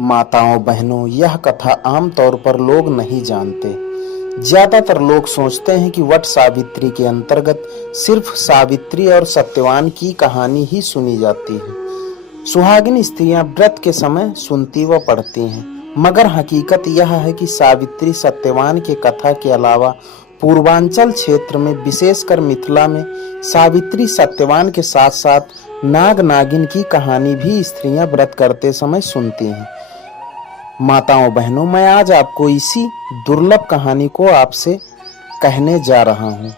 माताओं बहनों, यह कथा आम तौर पर लोग नहीं जानते। ज्यादातर लोग सोचते हैं कि वट सावित्री के अंतर्गत सिर्फ सावित्री और सत्यवान की कहानी ही सुनी जाती है। सुहागिन स्त्रियां व्रत के समय सुनती व पढ़ती हैं, मगर हकीकत यह है कि सावित्री सत्यवान के कथा के अलावा पूर्वांचल क्षेत्र में, विशेषकर मिथिला में, सावित्री सत्यवान के साथ साथ नाग नागिन की कहानी भी स्त्रियां व्रत करते समय सुनती हैं। माताओं बहनों, मैं आज आपको इसी दुर्लभ कहानी को आपसे कहने जा रहा हूँ।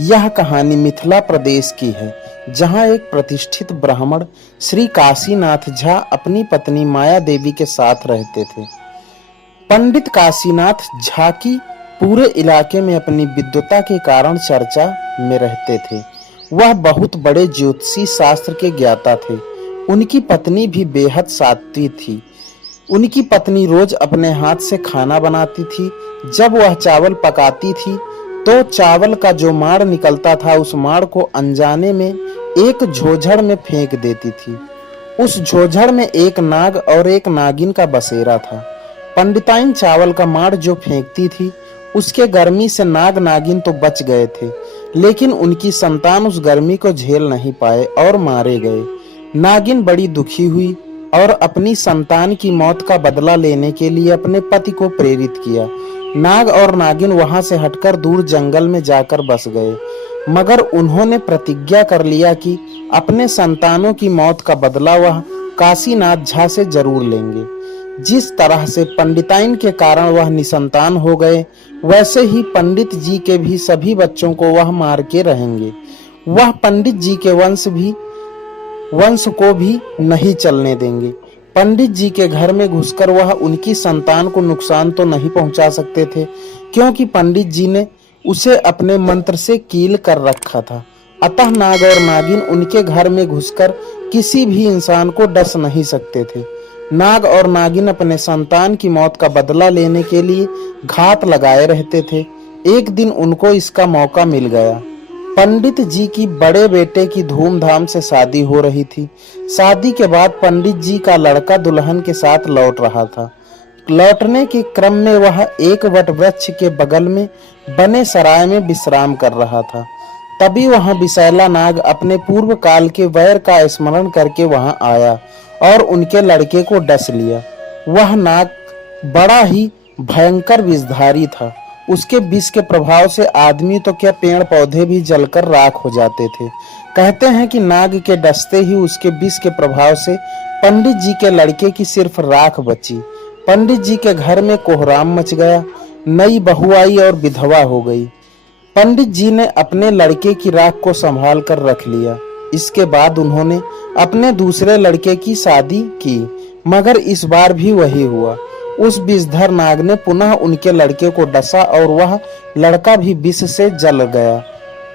यह कहानी मिथिला प्रदेश की है, जहाँ एक प्रतिष्ठित ब्राह्मण श्री काशीनाथ झा अपनी पत्नी माया देवी के साथ रहते थे। पंडित काशीनाथ झा की पूरे इलाके में अपनी विद्वता के कारण चर्चा में रहते थे। वह बहुत बड़े ज्योतिषी शास्त्र के ज्ञाता थे। उनकी पत्नी भी बेहद सात्विक थी। उनकी पत्नी रोज अपने हाथ से खाना बनाती थी। जब वह चावल पकाती थी तो चावल का जो माड़ निकलता था, उस माड़ को अनजाने में एक झोझड़ में फेंक देती थी। उस झोझड़ में एक नाग और एक नागिन का बसेरा था। पंडिताइन चावल का माड़ जो फेंकती थी, उसके गर्मी से नाग नागिन तो बच गए थे, लेकिन उनकी संतान उस गर्मी को झेल नहीं पाए और मारे गए। नागिन बड़ी दुखी हुई और अपनी संतान की मौत का बदला लेने के लिए अपने पति को प्रेरित किया। नाग और नागिन वहां से हटकर दूर जंगल में जाकर बस गए, मगर उन्होंने प्रतिज्ञा कर लिया कि अपने संतानों की मौत का बदला वह काशीनाथ झा से जरूर लेंगे। जिस तरह से पंडिताइन के कारण वह निसंतान हो गए, वैसे ही पंडित जी के भी सभी बच्चों को वह मार के रहेंगे। वह पंडित जी के वंश को भी नहीं चलने देंगे। पंडित जी के घर में घुसकर वह उनकी संतान को नुकसान तो नहीं पहुंचा सकते थे, क्योंकि पंडित जी ने उसे अपने मंत्र से कील कर रखा था। अतः नाग और नागिन उनके घर में घुसकर किसी भी इंसान को डस नहीं सकते थे। नाग और नागिन अपने संतान की मौत का बदला लेने के लिए घात लगाए रहते थे। एक दिन उनको इसका मौका मिल गया। पंडित जी की बड़े बेटे की धूमधाम से शादी हो रही थी। शादी के बाद पंडित जी का लड़का दुल्हन के साथ लौट रहा था। लौटने के क्रम में वह एक वट वृक्ष के बगल में बने सराय में विश्राम कर रहा था। तभी वहां विषैला नाग अपने पूर्व काल के वैर का स्मरण करके वहां आया और उनके लड़के को डस लिया। वह नाग बड़ा ही भयंकर विषधारी था। उसके विष के प्रभाव से आदमी तो क्या, पेड़ पौधे भी जलकर राख हो जाते थे। कहते हैं कि नाग के डसते ही उसके विष के प्रभाव से पंडित जी के लड़के की सिर्फ राख बची। पंडित जी के घर में कोहराम मच गया। नई बहू आई और विधवा हो गई। पंडित जी ने अपने लड़के की राख को संभाल कर रख लिया। इसके बाद उन्होंने अपने दूसरे लड़के की शादी की, मगर इस बार भी वही हुआ। उस विषधर नाग ने पुनः उनके लड़के को डसा और वह लड़का भी विष से जल गया।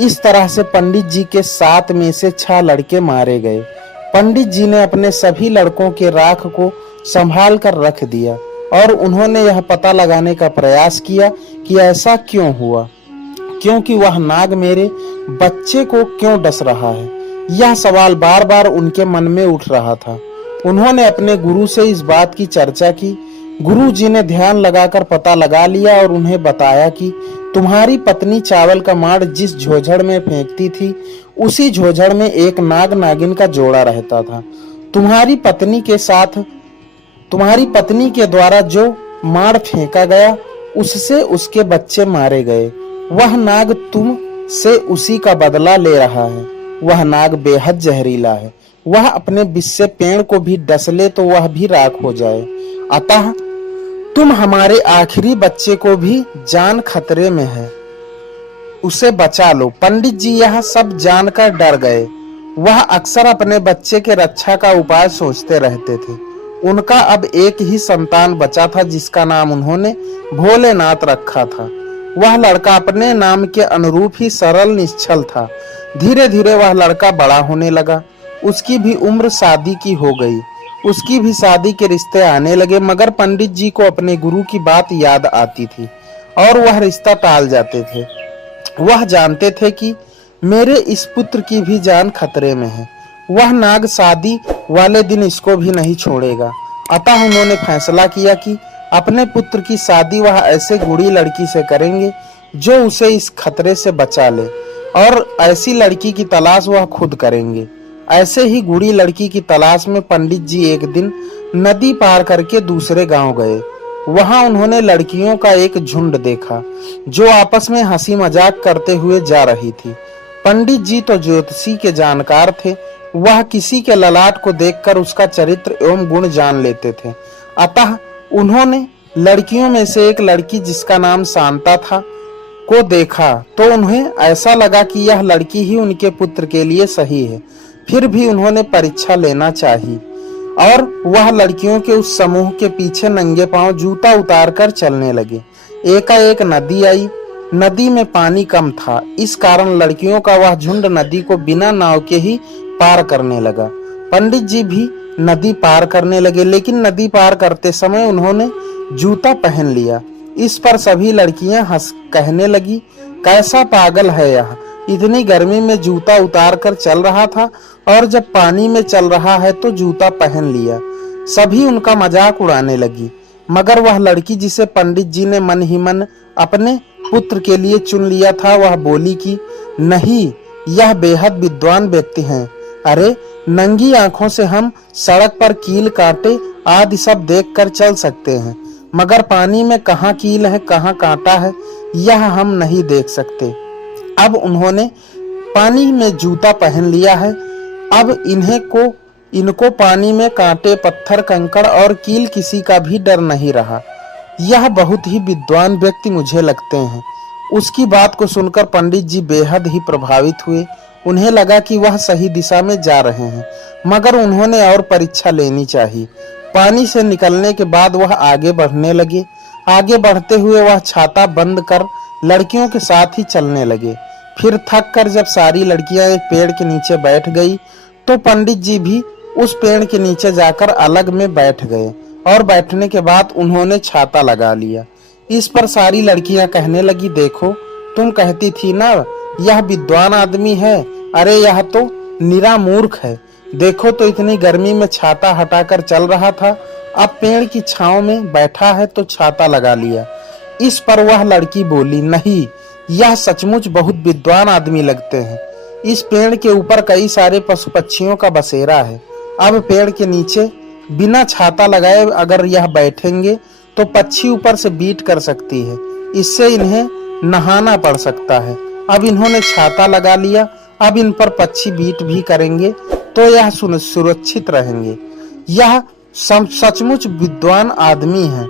इस तरह से पंडित जी के 7 में से 6 लड़के मारे गए। पंडित जी ने अपने सभी लड़कों के राख को संभाल कर रख दिया और उन्होंने यह पता लगाने का प्रयास किया कि ऐसा क्यों हुआ, क्योंकि वह नाग मेरे बच्चे को क्यों डस रहा है। यह सवाल बार बार उनके मन में उठ रहा था। उन्होंने अपने गुरु से इस बात की चर्चा की। गुरु जी ने ध्यान लगाकर पता लगा लिया और उन्हें बताया कि तुम्हारी पत्नी चावल का माड़ जिस झोझड़ में फेंकती थी, उसी झोझड़ में एक नाग नागिन का जोड़ा रहता था। तुम्हारी पत्नी के द्वारा जो माड़ फेंका गया, उससे उसके बच्चे मारे गए। वह नाग तुम से उसी का बदला ले रहा है। वह नाग बेहद जहरीला है। वह अपने विष से पेड़ को भी डस ले तो वह भी राख हो जाए। अतः तुम हमारे आखिरी बच्चे को भी जान खतरे में है, उसे बचा लो। पंडित जी यह सब जानकर डर गए। वह अक्सर अपने बच्चे के रक्षा का उपाय सोचते रहते थे। उनका अब एक ही संतान बचा था, जिसका नाम उन्होंने भोलेनाथ रखा था। वह लड़का अपने नाम के अनुरूप ही सरल निश्चल था। धीरे धीरे वह लड़का बड़ा होने लगा। उसकी भी उम्र शादी की हो गई। उसकी भी शादी के रिश्ते आने लगे, मगर पंडित जी को अपने गुरु की बात याद आती थी और वह रिश्ता टाल जाते थे। वह जानते थे कि मेरे इस पुत्र की भी जान खतरे में है। वह नाग शादी वाले दिन इसको भी नहीं छोड़ेगा। अतः उन्होंने फैसला किया कि अपने पुत्र की शादी वह ऐसे गुड़ी लड़की से करेंगे जो उसे इस खतरे से बचा ले, और ऐसी लड़की की तलाश वह खुद करेंगे। ऐसे ही गुड़ी लड़की की तलाश में पंडित जी एक दिन नदी पार करके दूसरे गांव गए। वहां उन्होंने लड़कियों का एक झुंड देखा जो आपस में हंसी मजाक करते हुए जा रही थी। पंडित जी तो ज्योतिषी के जानकार थे, वह किसी के ललाट को देखकर उसका चरित्र एवं गुण जान लेते थे। अतः उन्होंने लड़कियों में से एक लड़की जिसका नाम शांता था को देखा तो उन्हें ऐसा लगा कि यह लड़की ही उनके पुत्र के लिए सही है। फिर भी उन्होंने परीक्षा लेना चाहिए और वह लड़कियों के उस समूह के पीछे नंगे पांव जूता उतारकर चलने लगे। एकाएक नदी आई। नदी में पानी कम था, इस कारण लड़कियों का वह झुंड नदी को बिना नाव के ही पार करने लगा। पंडित जी भी नदी पार करने लगे, लेकिन नदी पार करते समय उन्होंने जूता पहन लिया। इस पर सभी लड़कियां हंस कहने लगी, कैसा पागल है यह, इतनी गर्मी में जूता उतार कर चल रहा था और जब पानी में चल रहा है तो जूता पहन लिया। सभी उनका मजाक उड़ाने लगी, मगर वह लड़की जिसे पंडित जी ने मन ही मन अपने पुत्र के लिए चुन लिया था, वह बोली कि नहीं, यह बेहद विद्वान व्यक्ति हैं। अरे, नंगी आंखों से हम सड़क पर कील कांटे आदि सब देखकर चल सकते हैं, मगर पानी में कहाँ कील है कहाँ कांटा है यह हम नहीं देख सकते। अब उन्होंने पानी में जूता पहन लिया है, अब इनको पानी में कांटे, पत्थर, कंकड़ और कील किसी का भी डर नहीं रहा। यह बहुत ही विद्वान व्यक्ति मुझे लगते हैं। उसकी बात को सुनकर पंडित जी बेहद ही प्रभावित हुए। उन्हें लगा कि वह सही दिशा में जा रहे हैं, मगर उन्होंने और परीक्षा लेनी चाहिए। पानी से निकलने के बाद वह आगे बढ़ने लगे। आगे बढ़ते हुए वह छाता बंद कर लड़कियों के साथ ही चलने लगे। फिर थक कर जब सारी लड़कियां एक पेड़ के नीचे बैठ गई तो पंडित जी भी उस पेड़ के नीचे जाकर अलग में बैठ गए और बैठने के बाद उन्होंने छाता लगा लिया। इस पर सारी लड़कियां कहने लगी, देखो, तुम कहती थी ना यह विद्वान आदमी है, अरे यह तो निरा मूर्ख है। देखो तो इतनी गर्मी में छाता हटाकर चल रहा था, अब पेड़ की छांव में बैठा है तो छाता लगा लिया। इस पर वह लड़की बोली, नहीं, यह सचमुच बहुत विद्वान आदमी लगते हैं। इस पेड़ के ऊपर कई सारे पशु पक्षियों का बसेरा है। अब पेड़ के नीचे बिना छाता लगाए अगर यह बैठेंगे तो पक्षी ऊपर से बीट कर सकती है, इससे इन्हें नहाना पड़ सकता है। अब इन्होंने छाता लगा लिया, अब इन पर पक्षी बीट भी करेंगे तो यह सुरक्षित रहेंगे। यह सचमुच विद्वान आदमी है।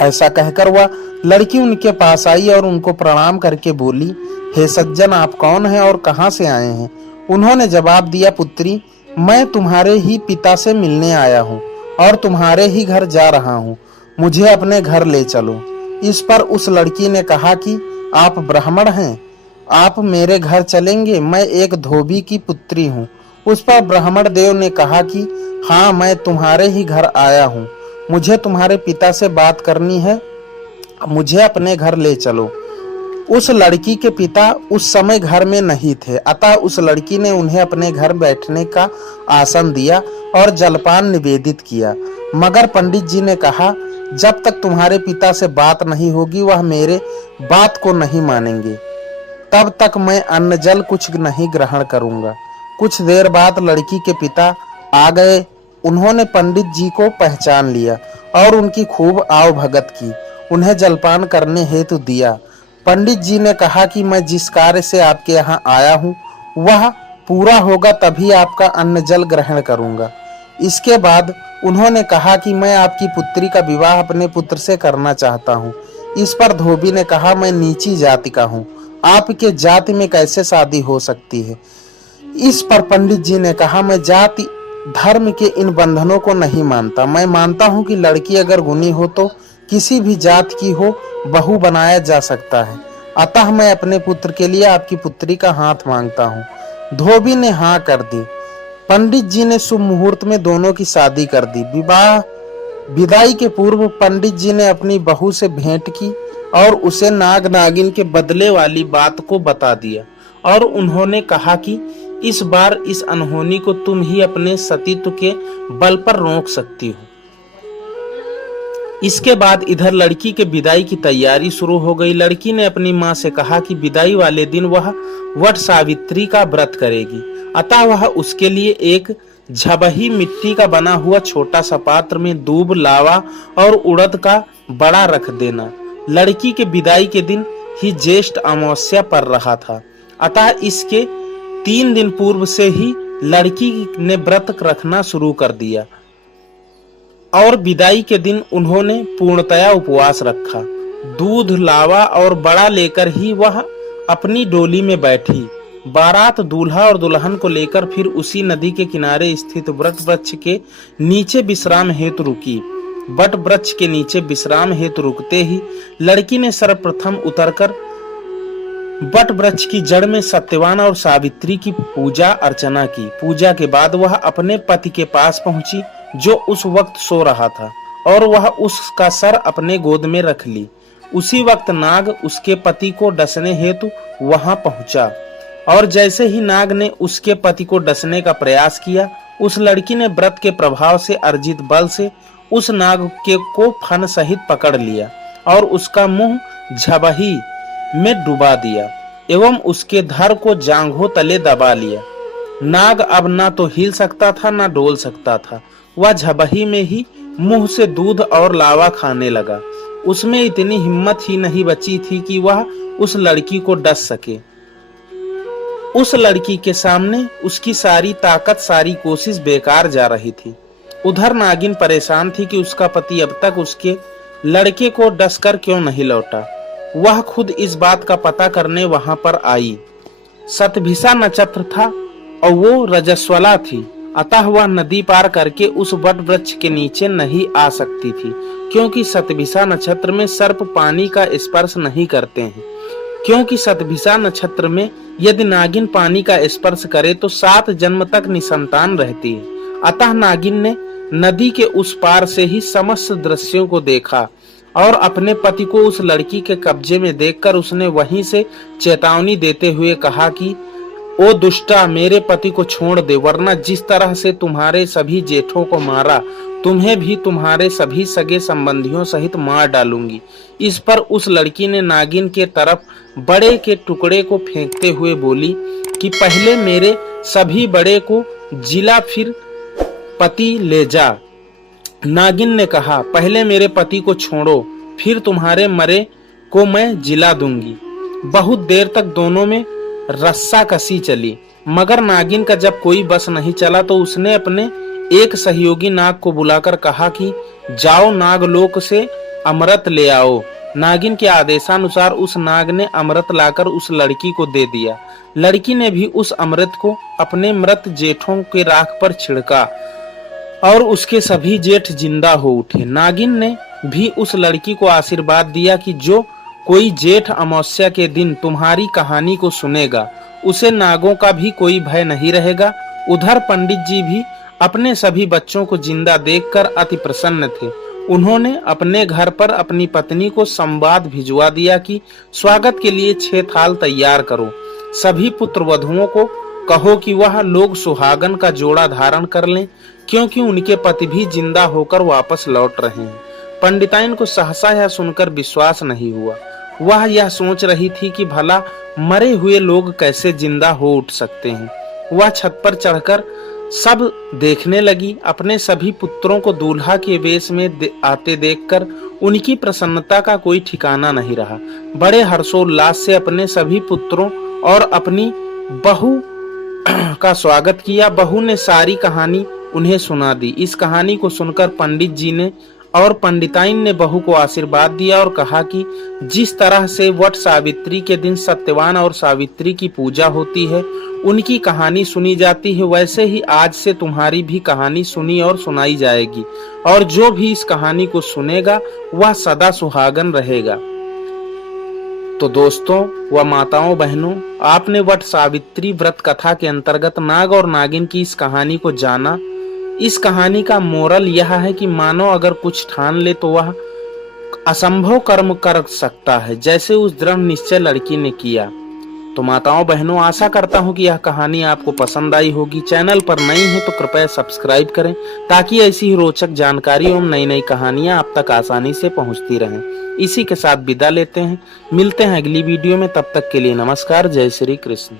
ऐसा कहकर वह लड़की उनके पास आई और उनको प्रणाम करके बोली, हे सज्जन, आप कौन हैं और कहां से आए हैं? उन्होंने जवाब दिया, पुत्री, मैं तुम्हारे ही पिता से मिलने आया हूँ और तुम्हारे ही घर जा रहा हूँ, मुझे अपने घर ले चलो। इस पर उस लड़की ने कहा कि आप ब्राह्मण हैं, आप मेरे घर चलेंगे, मैं एक धोबी की पुत्री हूँ। उस पर ब्राह्मण देव ने कहा कि हाँ, मैं तुम्हारे ही घर आया हूँ, मुझे तुम्हारे पिता से बात करनी है, मुझे अपने घर ले चलो। उस लड़की के पिता उस समय घर में नहीं थे, अतः उस लड़की ने उन्हें अपने घर बैठने का आसन दिया और जलपान निवेदित किया। मगर पंडित जी ने कहा, जब तक तुम्हारे पिता से बात नहीं होगी वह मेरे बात को नहीं मानेंगे, तब तक मैं अन्न जल कुछ नहीं ग्रहण करूंगा। कुछ देर बाद लड़की के पिता आ गए। उन्होंने पंडित जी को पहचान लिया और उनकी खूब आवभगत की, उन्हें जलपान करने हेतु दिया। पंडित जी ने कहा कि मैं जिस कार्य से आपके यहाँ आया हूँ वह पूरा होगा तभी आपका अन्न जल ग्रहण करूंगा। इसके बाद उन्होंने कहा कि मैं आपकी पुत्री का विवाह अपने पुत्र से करना चाहता हूँ। इस पर धोबी ने कहा, मैं नीची जाति का हूँ, आपके जाति में कैसे शादी हो सकती है? इस पर पंडित जी ने कहा, मैं जाति धर्म के इन बंधनों को नहीं मानता। मैं मानता हूँ कि लड़की अगर गुणी हो तो किसी भी जात की हो बहू बनाया जा सकता है, अतः मैं अपने पुत्र के लिए आपकी पुत्री का हाथ मांगता हूँ। धोबी ने हाँ कर दी। पंडित जी ने शुभ मुहूर्त में दोनों की शादी कर दी। विदाई के पूर्व पंडित जी ने अपनी बहू से भेंट की और उसे नाग नागिन के बदले वाली बात को बता दिया और उन्होंने कहा कि इस बार इस अनहोनी को तुम ही अपने सतीत्व के बल पर रोक सकती हो। इसके बाद इधर लड़की के विदाई की तैयारी शुरू हो गई। लड़की ने अपनी माँ से कहा कि विदाई वाले दिन वह वट सावित्री का व्रत करेगी, अतः वह उसके लिए एक झबही मिट्टी का बना हुआ छोटा सा पात्र में दूब, लावा और उड़द का बड़ा रख देना। लड़की के विदाई के दिन ही ज्येष्ठ अमावस्या पर रहा था, अतः इसके 3 दिन पूर्व से ही लड़की ने व्रत रखना शुरू कर दिया और विदाई के दिन उन्होंने पूर्णतया उपवास रखा। दूध, लावा और बड़ा लेकर ही वह अपनी डोली में बैठी। बारात दूल्हा और दुल्हन को लेकर फिर उसी नदी के किनारे स्थित वट वृक्ष के नीचे विश्राम हेतु रुकी। वट वृक्ष के नीचे विश्राम हेतु रुकते ही लड़की ने सर्वप्रथम उतरकर वट वृक्ष की जड़ में सत्यवान और सावित्री की पूजा अर्चना की। पूजा के बाद वह अपने पति के पास पहुंची, जो उस वक्त सो रहा था, और वह उसका सर अपने गोद में रख ली। उसी वक्त नाग उसके पति को डसने हेतु वहां पहुंचा, और जैसे ही नाग ने उसके पति को डसने का प्रयास किया, उस लड़की ने व्रत के प्रभाव से अर्जित बल से उस नाग के को फन सहित पकड़ लिया और उसका मुंह झबही में डुबा दिया एवं उसके धड़ को जांघों तले दबा लिया। नाग अब ना तो हिल सकता था ना डोल सकता था। वह झबही में ही मुंह से दूध और लावा खाने लगा। उसमें इतनी हिम्मत ही नहीं बची थी कि वह उस लड़की को डस सके। उस लड़की के सामने उसकी सारी ताकत, सारी कोशिश बेकार जा रही थी। उधर नागिन परेशान थी कि उसका पति अब तक उसके लड़के को डसकर क्यों नहीं लौटा। वह खुद इस बात का पता करने वहां पर आई। शतभिषा नक्षत्र था और वो रजस्वला थी, अतः वह नदी पार करके उस वट वृक्ष के नीचे नहीं आ सकती थी, क्योंकि शतभिषा नक्षत्र में सर्प पानी का स्पर्श नहीं करते हैं। क्योंकि शतभिषा नक्षत्र में यदि नागिन पानी का स्पर्श करे तो 7 जन्म तक निसंतान रहती है। अतः नागिन ने नदी के उस पार से ही समस्त दृश्यों को देखा और अपने पति को उस लड़की के कब्जे में देखकर उसने वहीं से चेतावनी देते हुए कहा कि ओ दुष्टा, मेरे पति को छोड़ दे, वरना जिस तरह से तुम्हारे सभी जेठों को मारा, तुम्हें भी तुम्हारे सभी सगे संबंधियों सहित मार डालूंगी। इस पर उस लड़की ने नागिन के तरफ बड़े के टुकड़े को फेंकते हुए बोली कि पहले मेरे सभी बड़े को जिला, फिर पति ले जा। नागिन ने कहा, पहले मेरे पति को छोड़ो, फिर तुम्हारे मरे को मैं जिला दूंगी। बहुत देर तक दोनों में रस्सा कसी चली, मगर नागिन का जब कोई बस नहीं चला तो उसने अपने एक सहयोगी नाग को बुलाकर कहा कि जाओ नागलोक से अमृत ले आओ। नागिन के आदेशानुसार उस नाग ने अमृत लाकर उस लड़की को दे दिया। लड़की ने भी उस अमृत को अपने मृत जेठों के राख पर छिड़का और उसके सभी जेठ जिंदा हो उठे। नागिन ने भी उस लड़की को आशीर्वाद दिया कि जो कोई जेठ अमावस्या के दिन तुम्हारी कहानी को सुनेगा, उसे नागों का भी कोई भय नहीं रहेगा। उधर पंडित जी भी अपने सभी बच्चों को जिंदा देखकर अति प्रसन्न थे। उन्होंने अपने घर पर अपनी पत्नी को संवाद भिजवा दिया कि स्वागत के लिए 6 थाल तैयार करो। सभी पुत्र वधुओं को कहो कि वह लोग सुहागन का जोड़ा धारण कर लें, क्योंकि उनके पति भी जिंदा होकर वापस लौट रहे हैं। पंडिताइन को सहसा यह सुनकर विश्वास नहीं हुआ। वह यह सोच रही थी कि भला मरे हुए लोग कैसे जिंदा हो उठ सकते हैं। वह छत पर चढ़कर सब देखने लगी। अपने सभी पुत्रों को दूल्हा के वेश में आते देखकर उनकी प्रसन्नता का कोई ठिकाना नहीं रहा। बड़े हर्षोल्लास से अपने सभी पुत्रों और अपनी बहू का स्वागत किया। बहू ने सारी कहानी उन्हें सुना दी। इस कहानी को सुनकर पंडित जी ने और पंडिताइन ने बहू को आशीर्वाद दिया और कहा कि जिस तरह से वट सावित्री के दिन सत्यवान और सावित्री की पूजा होती है, उनकी कहानी सुनी जाती है, वैसे ही आज से तुम्हारी भी कहानी सुनी और सुनाई जाएगी, और जो भी इस कहानी को सुनेगा वह सदा सुहागन रहेगा। तो दोस्तों व माताओं बहनों, आपने वट सावित्री व्रत कथा के अंतर्गत नाग और नागिन की इस कहानी को जाना। इस कहानी का मोरल यह है कि मानव अगर कुछ ठान ले तो वह असंभव कर्म कर सकता है, जैसे उस दृढ़ निश्चय लड़की ने किया। तो माताओं बहनों, आशा करता हूँ कि यह कहानी आपको पसंद आई होगी। चैनल पर नई है तो कृपया सब्सक्राइब करें ताकि ऐसी ही रोचक जानकारी एवं नई नई कहानियां आप तक आसानी से पहुंचती रहें। इसी के साथ विदा लेते हैं, मिलते हैं अगली वीडियो में। तब तक के लिए नमस्कार, जय श्री कृष्ण।